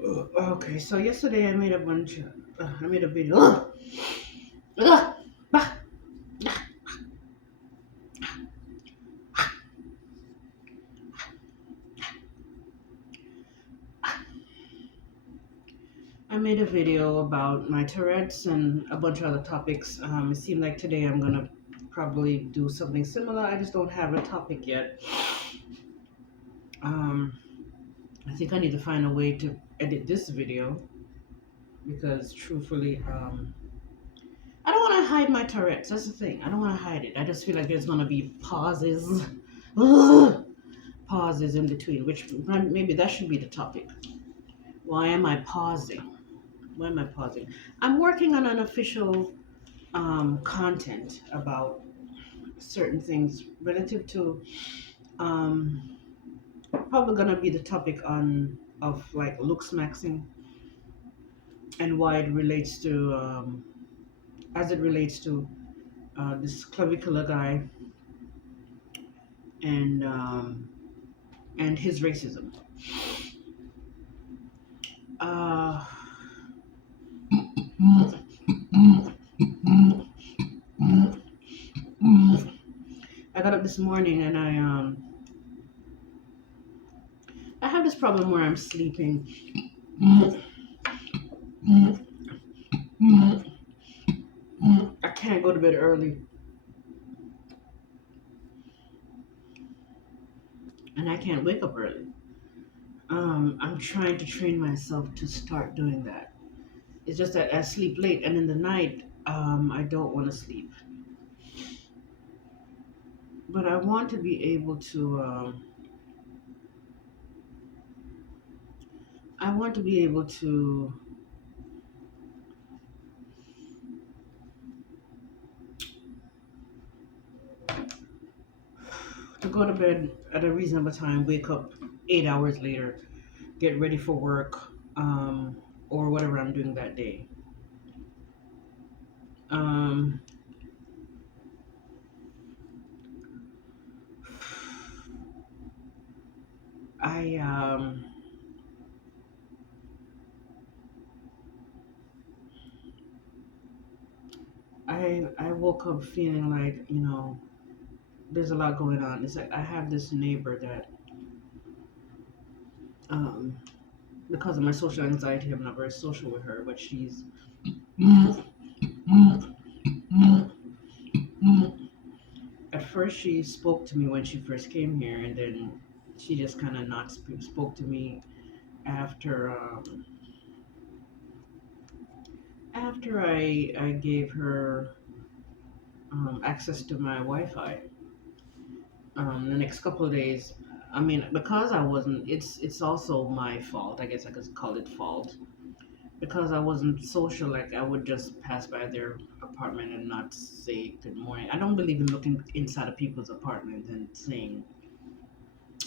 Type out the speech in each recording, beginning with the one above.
Okay, so yesterday I made a bunch. I made a video. Ugh, bah. I made a video about my Tourette's and a bunch of other topics. It seemed like today I'm gonna probably do something similar. I just don't have a topic yet. Um, I think I need to find a way to edit this video because, truthfully, I don't want to hide my Tourette's. That's the thing. I don't want to hide it. I just feel like there's gonna be pauses. Ugh, pauses in between, which maybe that should be the topic. Why am I pausing? Why am I pausing? I'm working on an official content about certain things relative to um, probably gonna be the topic on of like looks maxing and why it relates to as it relates to this clavicular guy and um, and his racism. Uh, I got up this morning and I have this problem where I'm sleeping. I can't go to bed early, and I can't wake up early. I'm trying to train myself to start doing that. It's just that I sleep late, and in the night, I don't want to sleep. But I want to be able to. I want to be able to go to bed at a reasonable time, wake up 8 hours later, get ready for work, or whatever I'm doing that day. Um, I I woke up feeling like there's a lot going on. It's like I have this neighbor that um, because of my social anxiety, I'm not very social with her, but she's at first she spoke to me when she first came here, and then she just kind of not spoke to me after after I gave her access to my Wi-Fi. The next couple of days, I mean, because I wasn't, it's also my fault. I guess I could call it fault because I wasn't social. Like I would just pass by their apartment and not say good morning. I don't believe in looking inside of people's apartment and saying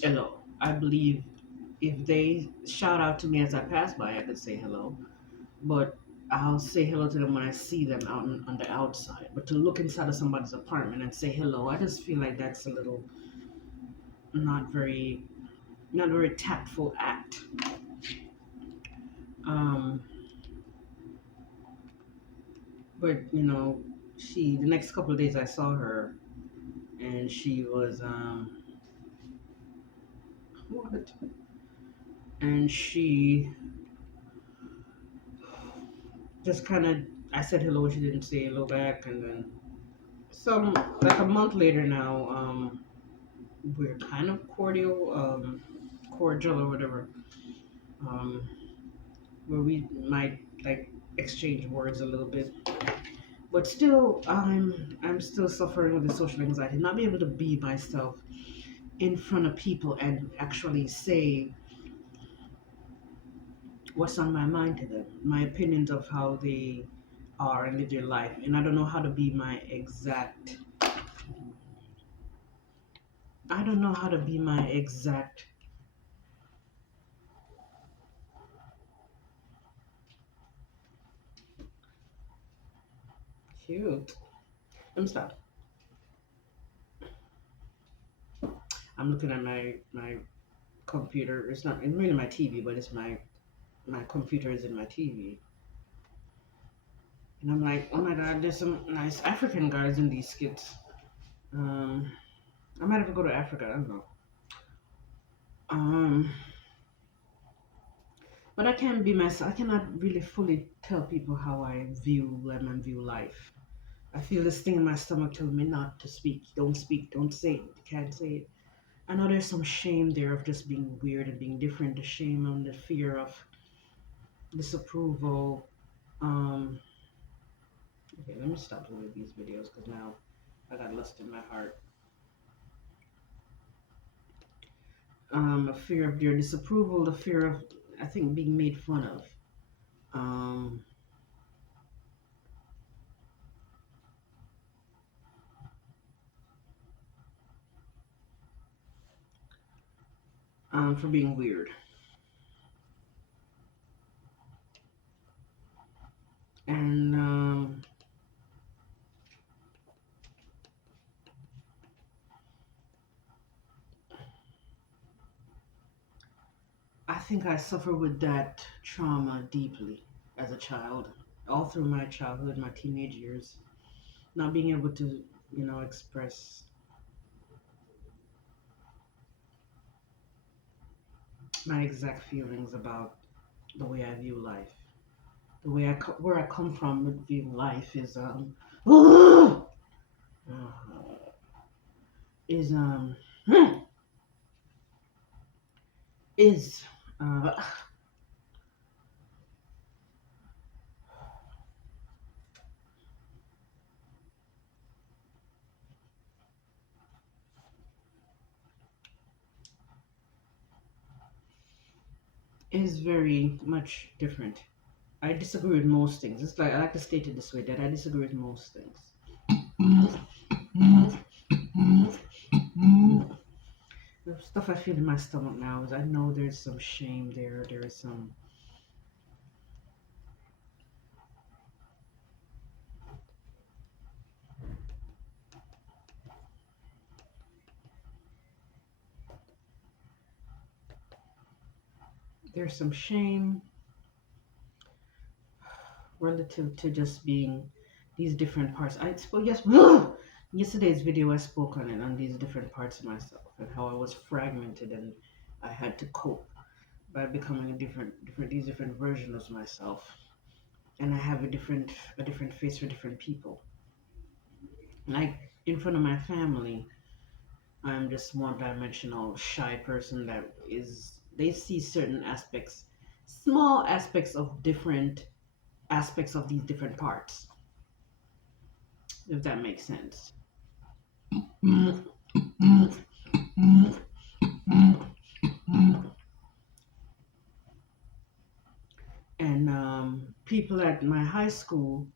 hello. I believe if they shout out to me as I pass by, I could say hello, but I'll say hello to them when I see them out on the outside. But to look inside of somebody's apartment and say hello, I just feel like that's a little not very not a very tactful act. Um, but she the next couple of days I saw her and she was what? And she just kind of I said hello, she didn't say hello back, and then some like a month later now, we're kind of cordial or whatever, um, where we might like exchange words a little bit. But still, I'm still suffering with the social anxiety, not being able to be myself in front of people and actually say what's on my mind to them, my opinions of how they are and live their life. And I don't know how to be my exact, I don't know how to be my exact, cute. Let me stop. I'm looking at my computer. It's not, it's really my TV, but it's my my computer is in my TV, and I'm like, oh my god, there's some nice African guys in these skits. Um, I might have to go to Africa. I don't know. Um, but I can't be myself. I cannot really fully tell people how I view them and view life. I feel this thing in my stomach telling me not to speak. Don't speak. Don't say it. You can't say it. I know there's some shame there of just being weird and being different. The shame and the fear of disapproval. Um, okay, let me stop doing these videos because now I got lust in my heart. A fear of their disapproval, the fear of, I think, being made fun of. Um, for being weird. And I think I suffer with that trauma deeply as a child, all through my childhood, my teenage years, not being able to, express my exact feelings about the way I view life. The way where I come from with viewing life is is is uh, is very much different. I disagree with most things. It's like I like to state it this way that I disagree with most things. The stuff I feel in my stomach now is I know there's some shame there. There's some shame relative to just being these different parts. I spoke yes. Yesterday's video I spoke on it on these different parts of myself and how I was fragmented and I had to cope by becoming these different versions of myself. And I have a different face for different people. Like in front of my family, I'm just one-dimensional, shy person that is. They see certain aspects, small aspects of different aspects of these different parts, if that makes sense. And people at my high school,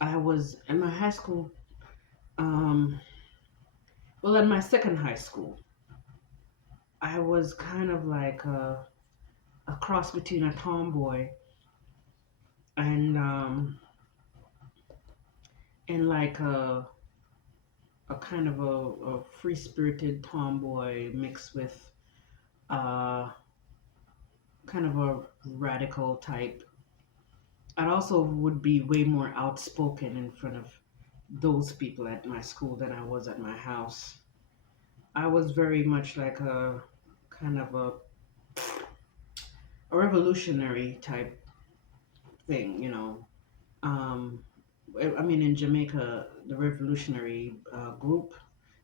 I was at my high school, um, well, at my second high school, I was kind of like a cross between a tomboy and like a kind of a free spirited tomboy mixed with uh, kind of a radical type. I also would be way more outspoken in front of those people at my school than I was at my house. I was very much like a kind of a revolutionary type thing. Um, I mean, in Jamaica, the revolutionary group,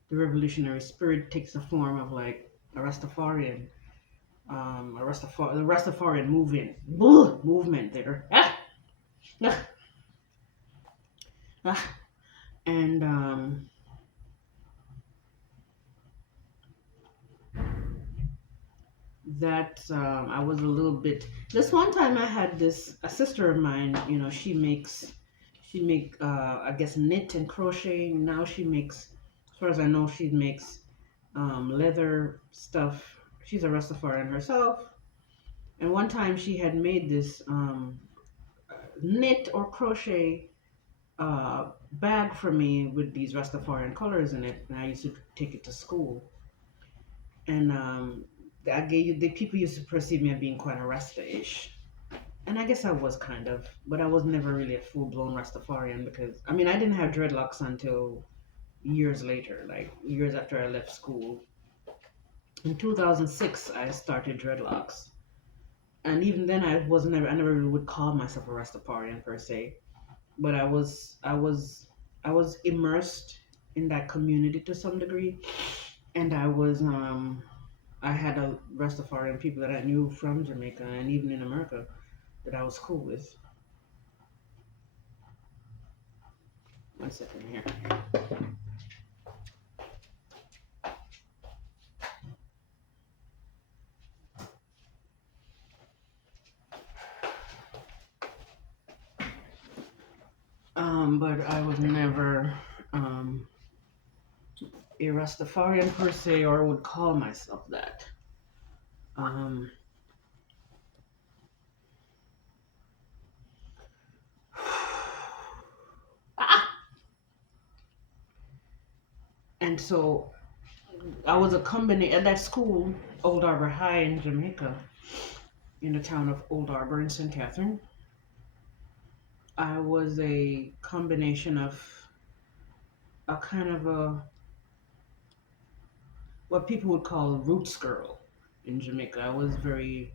the revolutionary spirit takes the form of like a Rastafarian, the Rastafarian movement there. And that I was a little bit. This one time I had a sister of mine. She make I guess knit and crochet. Now she makes, as far as I know, she makes leather stuff. She's a Rastafarian herself. And one time she had made this knit or crochet bag for me with these Rastafarian colors in it, and I used to take it to school. And the people used to perceive me as being quite a Rasta-ish. And I guess I was kind of, but I was never really a full blown Rastafarian because I mean I didn't have dreadlocks until years later, like years after I left school. In 2006, I started dreadlocks, and even then I never really would call myself a Rastafarian per se, but I was immersed in that community to some degree, and I had a Rastafarian people that I knew from Jamaica and even in America that I was cool with. One second here. But I was never um, a Rastafarian per se, or would call myself that. Um, and so I was a combination at that school, Old Arbor High in Jamaica, in the town of Old Arbor in St. Catherine. I was a combination of a kind of a what people would call roots girl in Jamaica. I was very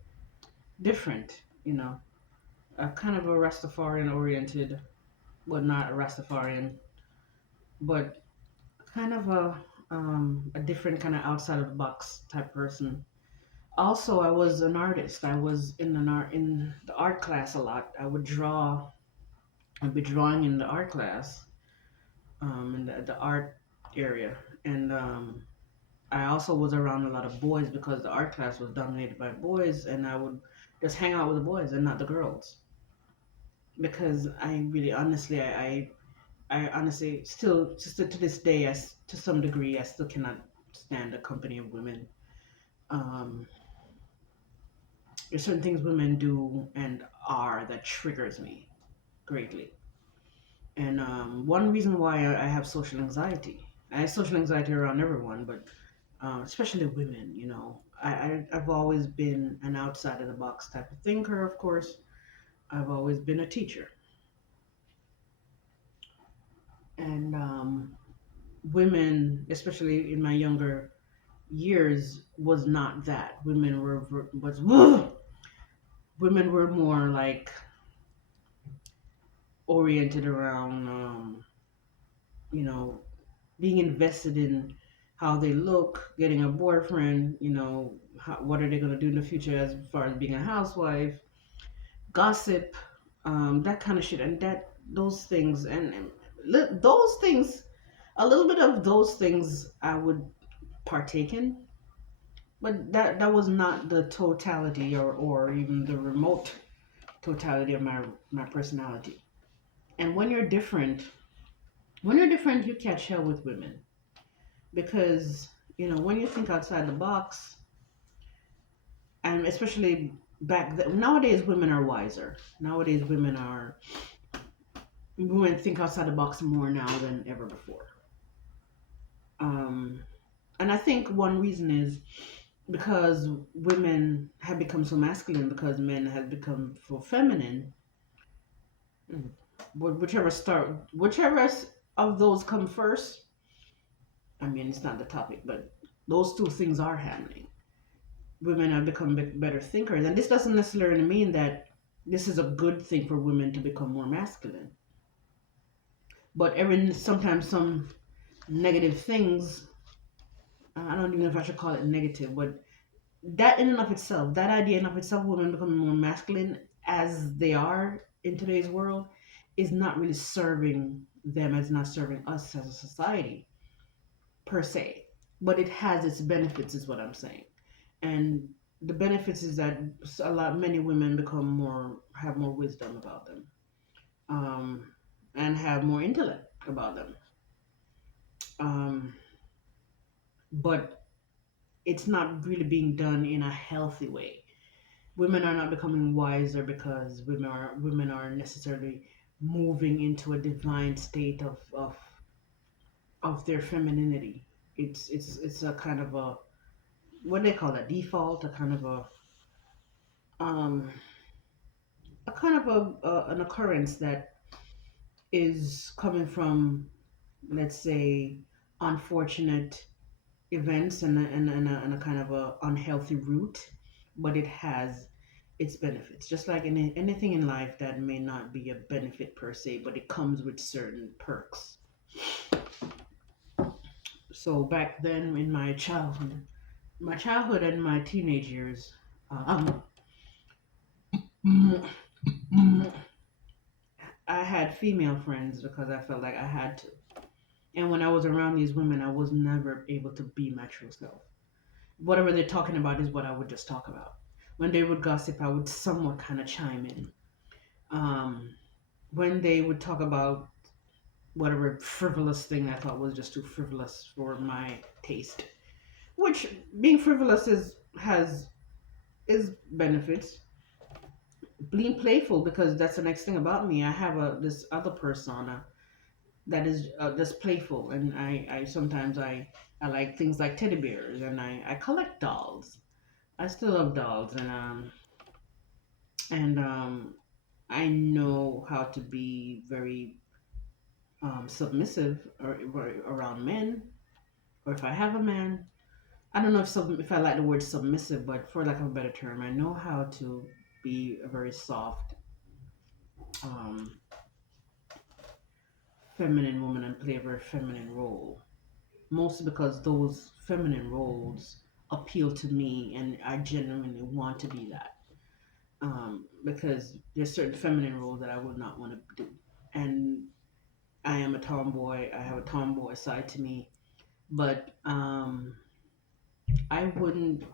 different, a kind of a Rastafarian oriented, well, not a Rastafarian, but kind of a different kind of outside of the box type person. Also, I was an artist. I was in the art class a lot. I would draw. I'd be drawing in the art class, in the art area, and I also was around a lot of boys because the art class was dominated by boys, and I would just hang out with the boys and not the girls because I really honestly I honestly still to this day to some degree I still cannot stand the company of women. Um, there's certain things women do and are that triggers me greatly. And one reason why I have social anxiety, I have social anxiety around everyone, but especially women, I've always been an outside of the box type of thinker, of course. I've always been a teacher. And women, especially in my younger years, was not that. Women were more like oriented around, you know, being invested in how they look, getting a boyfriend, what are they going to do in the future as far as being a housewife, gossip, that kind of shit, and those things, those things, a little bit of those things I would partake in, but that was not the totality or even the remote totality of my personality. And when you're different, you catch hell with women because when you think outside the box, and especially back then, nowadays women are wiser. Nowadays women think outside the box more now than ever before. Um, and I think one reason is because women have become so masculine because men have become so feminine. Mm. Whichever of those come first. I mean, it's not the topic, but those two things are happening. Women have become better thinkers, and this doesn't necessarily mean that this is a good thing for women to become more masculine. But every sometimes some negative things, I don't even know if I should call it negative, but that in and of itself, that idea in and of itself, women becoming more masculine as they are in today's world, is not really serving them, as not serving us as a society per se. But it has its benefits, is what I'm saying. And the benefits is that many women have more wisdom about them, um, and have more intellect about them. Um, but it's not really being done in a healthy way. Women are not becoming wiser because women are necessarily moving into a divine state of their femininity. It's a kind of a, what do they call that, default, a kind of a um a kind of an occurrence that is coming from, let's say, unfortunate events and a kind of a unhealthy route, but it has its benefits. Just like anything in life that may not be a benefit per se, but it comes with certain perks. So back then in my childhood and my teenage years, um, I had female friends because I felt like I had to. And when I was around these women, I was never able to be my true self. Whatever they're talking about is what I would just talk about. When they would gossip, I would somewhat kind of chime in. Um, when they would talk about whatever frivolous thing I thought was just too frivolous for my taste, which being frivolous is benefits. Being playful, because that's the next thing about me. I have a this other persona that is just playful, and I sometimes I like things like teddy bears, and I collect dolls. I still love dolls, and I know how to be very submissive or around men, or if I have a man. I don't know if I like the word submissive, but for lack of a better term, I know how to be a very soft, um, feminine woman and play a very feminine role. Mostly because those feminine roles appeal to me, and I genuinely want to be that. Because there's certain feminine roles that I would not want to do, and I am a tomboy. I have a tomboy side to me, but I wouldn't.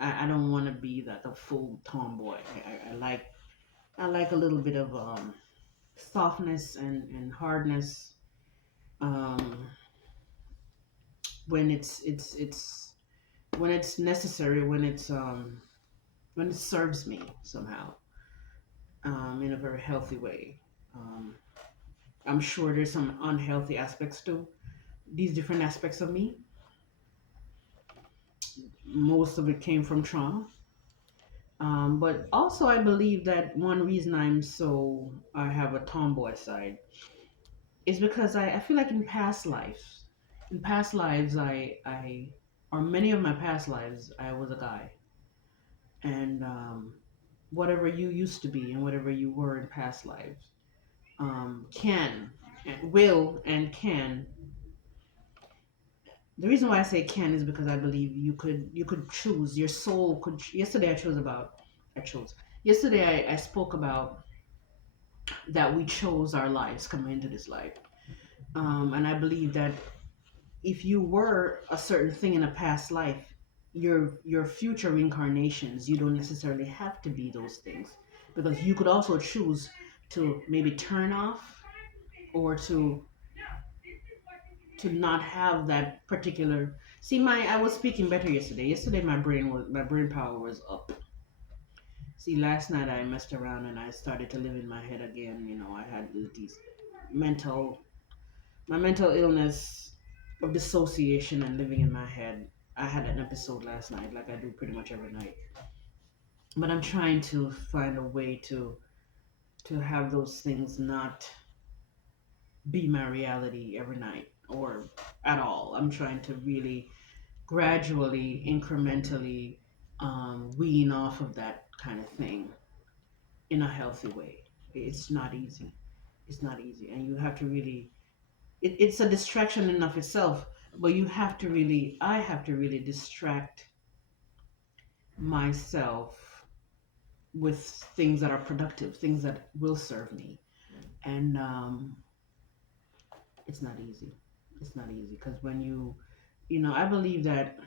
I don't want to be like a full tomboy. I like a little bit of softness and hardness um, when it's when it's necessary, when it serves me somehow in a very healthy way. Um, I'm sure there's some unhealthy aspects to these different aspects of me. Most of it came from trauma. But also, I believe that one reason I have a tomboy side is because I feel like in past lives, or many of my past lives, I was a guy. And whatever you used to be and whatever you were in past lives can, and will, and can. The reason why I say can is because I believe you could choose. Your soul could. Yesterday I chose. Yesterday I spoke about that we chose our lives coming into this life. And I believe that if you were a certain thing in a past life, your future reincarnations, you don't necessarily have to be those things, because you could also choose to maybe turn off, or to not have that particular. See, my I was speaking better yesterday. Yesterday my brain power was up. See, last night I messed around and I started to live in my head again. I had these mental my mental illness of dissociation and living in my head. I had an episode last night, like I do pretty much every night. But I'm trying to find a way to have those things not be my reality every night or at all. I'm trying to really gradually, incrementally wean off of that kind of thing in a healthy way. It's not easy. It's not easy, and you have to really. It's a distraction in of itself, but you have to really. I have to really distract myself with things that are productive, things that will serve me, and it's not easy. It's not easy because I believe that.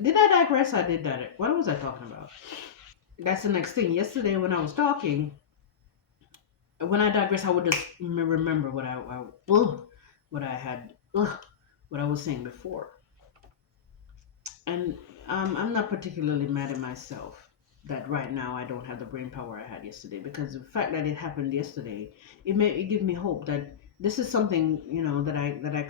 Did I digress? I did that. What was I talking about? That's the next thing. Yesterday when I was talking, when I digress, I would just remember what I had, what I was saying before, and I'm not particularly mad at myself that right now I don't have the brain power I had yesterday, because the fact that it happened yesterday, it give me hope that this is something I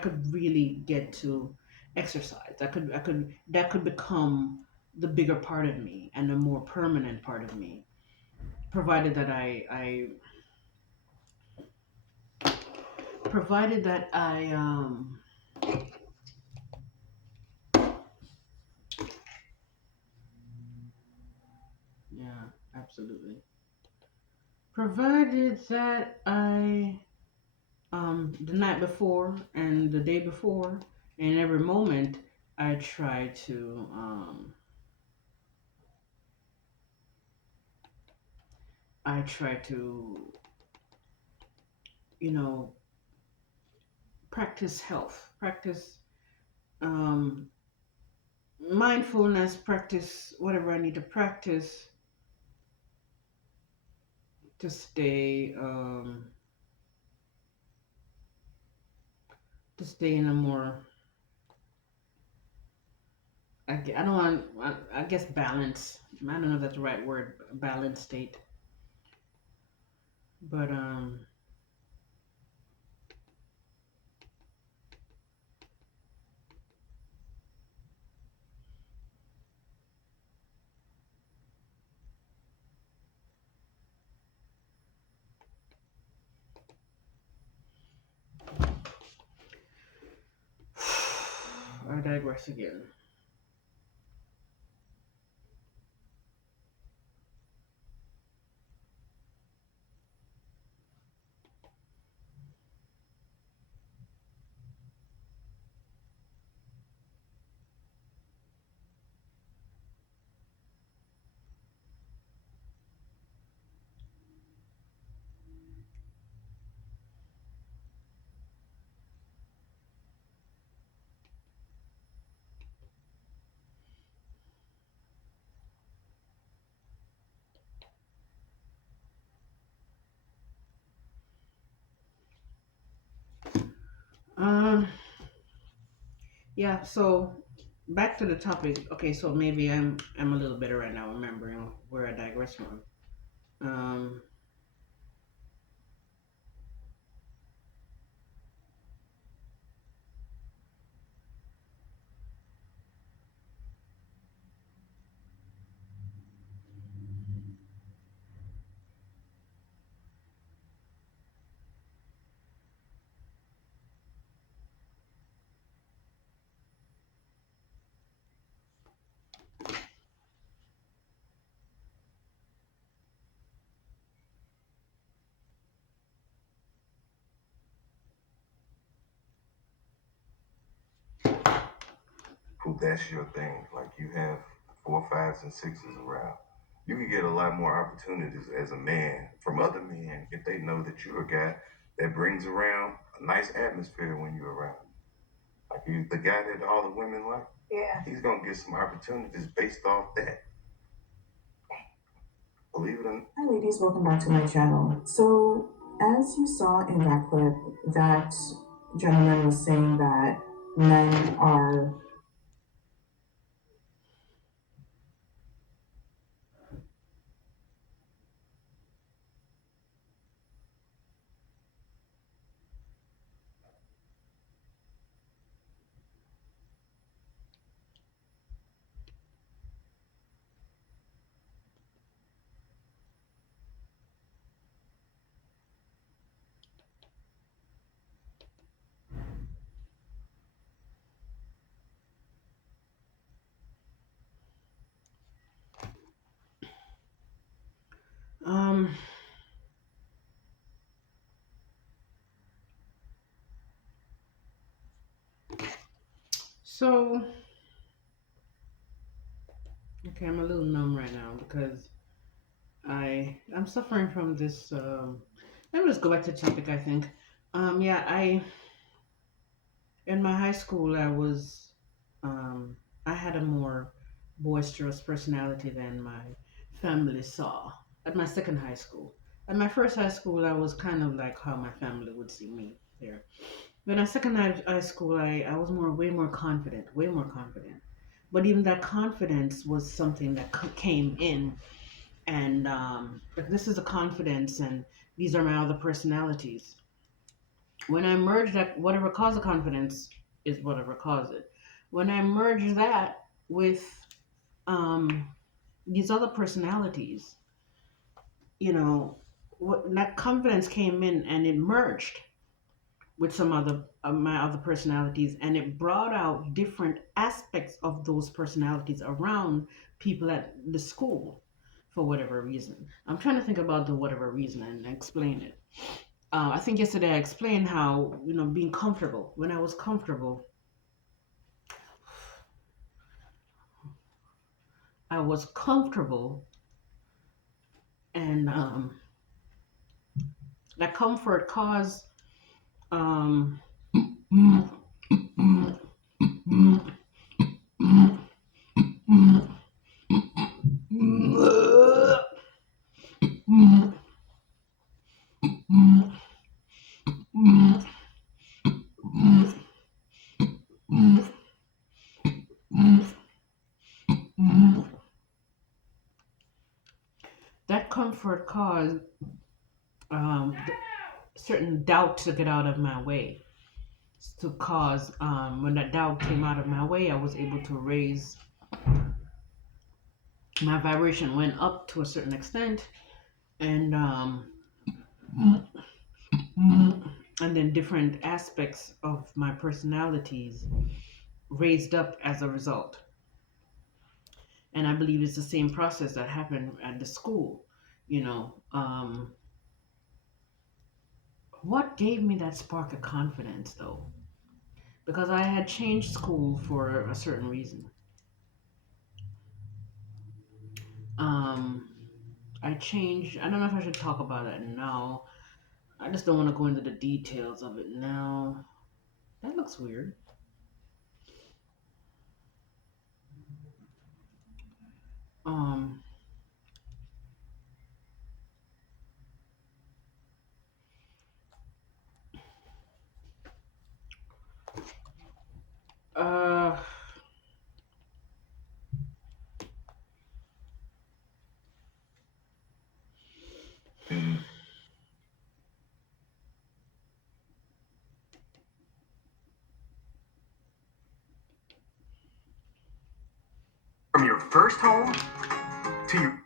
could really get to exercise. That could become the bigger part of me and the more permanent part of me. provided that provided that yeah, absolutely. Provided that I the night before and the day before and every moment I try to I try to you know practice health, practice um mindfulness, practice whatever I need to practice to stay in a more I don't want I guess balance. I don't know if that's the right word, balance state. But I digress again. Um, yeah. So back to the topic. Okay, so maybe I'm a little better right now, remembering where I digress from. Um, If that's your thing, like you have four, fives, and sixes around, you can get a lot more opportunities as a man from other men if they know that you're a guy that brings around a nice atmosphere when you're around. Like you, the guy that all the women like, yeah, he's gonna get some opportunities based off that. Believe it or not. Hi, ladies, welcome back to my channel. So, as you saw in that clip, that gentleman was saying that men are. um, so okay, I'm a little numb right now because I'm suffering from this. Let me just go back to the topic. I think. Yeah, I in my high school um, I had a more boisterous personality than my family saw. At my second high school, at my first high school, I was kind of like how my family would see me there. But at second high school, I was way more confident, way more confident. But even that confidence was something that came in, and like, this is a confidence, and these are my other personalities. When I merge that, whatever caused the confidence is whatever caused it. When I merge that with um, these other personalities, you know, that confidence came in and it merged with some other my other personalities, and it brought out different aspects of those personalities around people at the school for whatever reason. I'm trying to think about the whatever reason and explain it. I think yesterday I explained how, being comfortable. When I was comfortable, I was comfortable, and that comfort caused um, that comfort caused certain doubt to get out of my way. To cause when that doubt came out of my way, I was able to raise my vibration, went up to a certain extent, and and then different aspects of my personalities raised up as a result. And I believe it's the same process that happened at the school. You know, what gave me that spark of confidence though? Because I had changed school for a certain reason. Um, I changed. I don't know if I should talk about it now. I just don't want to go into the details of it now. That looks weird. Um, uh, And from your first home to your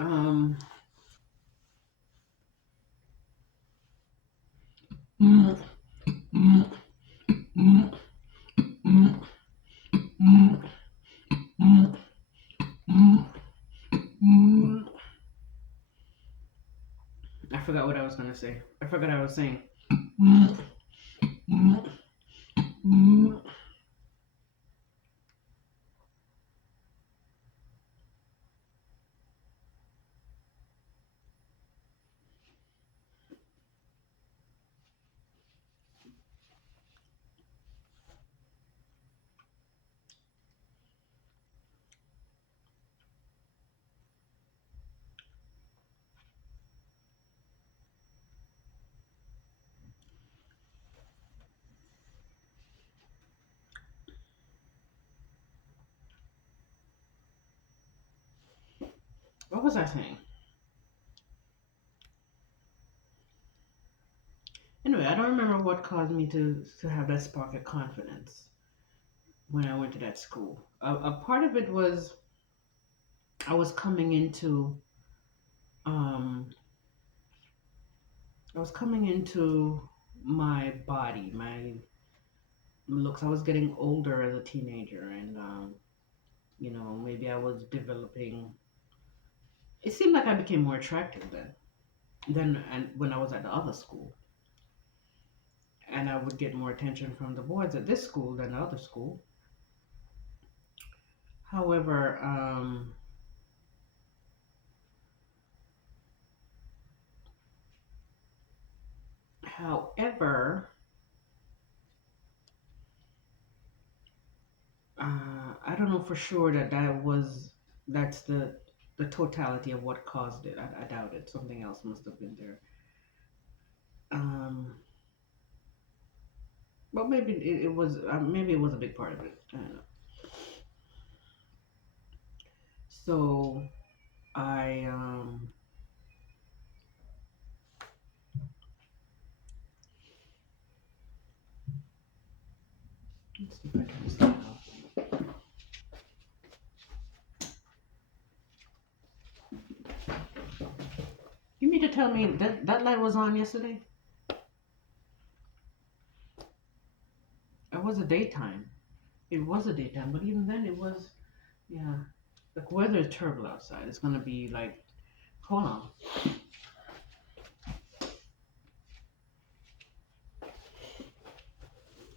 um, I forgot what I was gonna say. I forgot what I was saying. What was I saying? Anyway, I don't remember what caused me to have that spark of confidence when I went to that school. A part of it was I was coming into um I was coming into my body, my looks. I was getting older as a teenager, and maybe I was developing. It seemed like I became more attractive then, and when I was at the other school, and I would get more attention from the boys at this school than the other school. However, however, I don't know for sure that's the totality of what caused it. I doubt it. Something else must have been there. Um, Well, maybe it was. Maybe it was a big part of it. I don't know. So I let's see if I can start off. You mean to tell me that that light was on yesterday? It was a daytime. It was a daytime, but even then, it was. Yeah, the weather is terrible outside. It's gonna be like, hold on.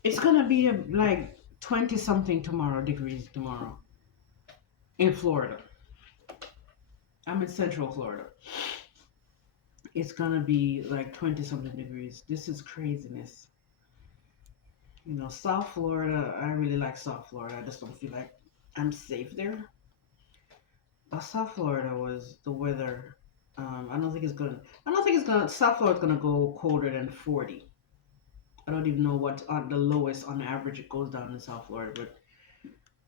It's gonna be like 20 something tomorrow degrees tomorrow in Florida. I'm in Central Florida. It's gonna be like 20 something degrees. This is craziness. You know, South Florida. I really like South Florida. I just don't feel like I'm safe there. But South Florida was the weather. I don't think it's gonna. I don't think it's gonna. South Florida's gonna go colder than 40. I don't even know what on the lowest on average it goes down in South Florida, but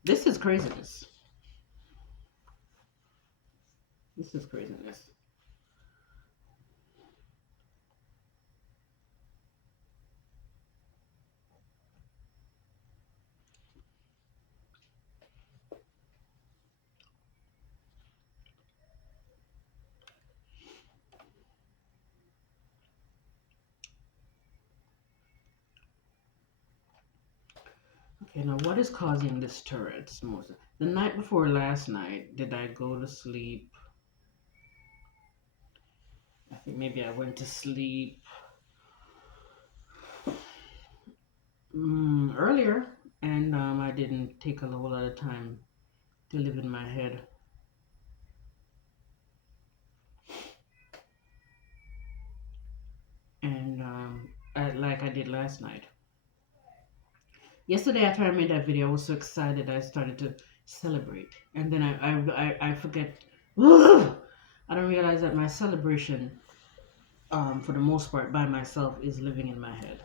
this is craziness. This is craziness. Okay, now what is causing this Tourette's most? The night before last night, did I go to sleep? I think maybe I went to sleep earlier, and I didn't take a whole lot of time to live in my head, and like I did last night. Yesterday, after I made that video, I was so excited I started to celebrate, and then I forget. I don't realize that my celebration, for the most part, by myself, is living in my head.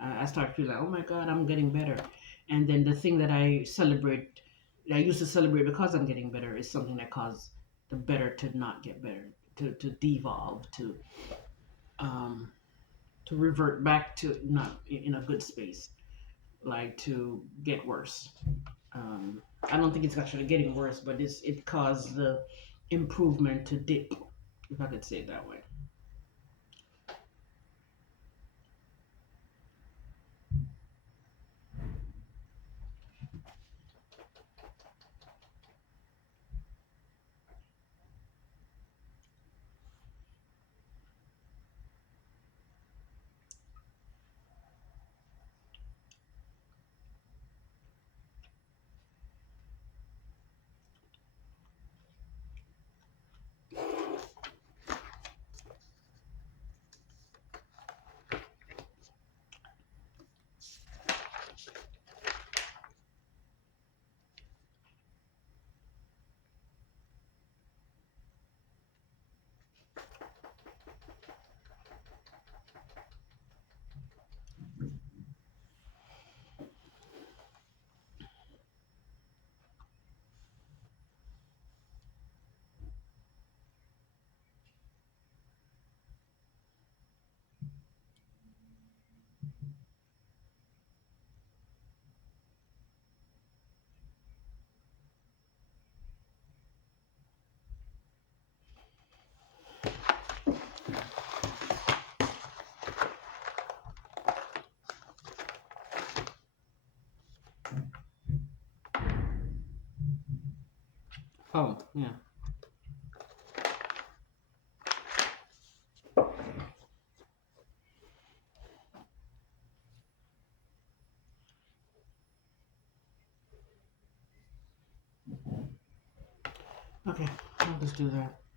I start feeling like, oh my God, I'm getting better. And then the thing that I used to celebrate because I'm getting better, is something that caused the better to not get better, to devolve, um, to revert back to not in a good space, like to get worse. I don't think it's actually getting worse, but it caused the improvement to dip, if I could say it that way. Oh, yeah. Okay, I'll just do that.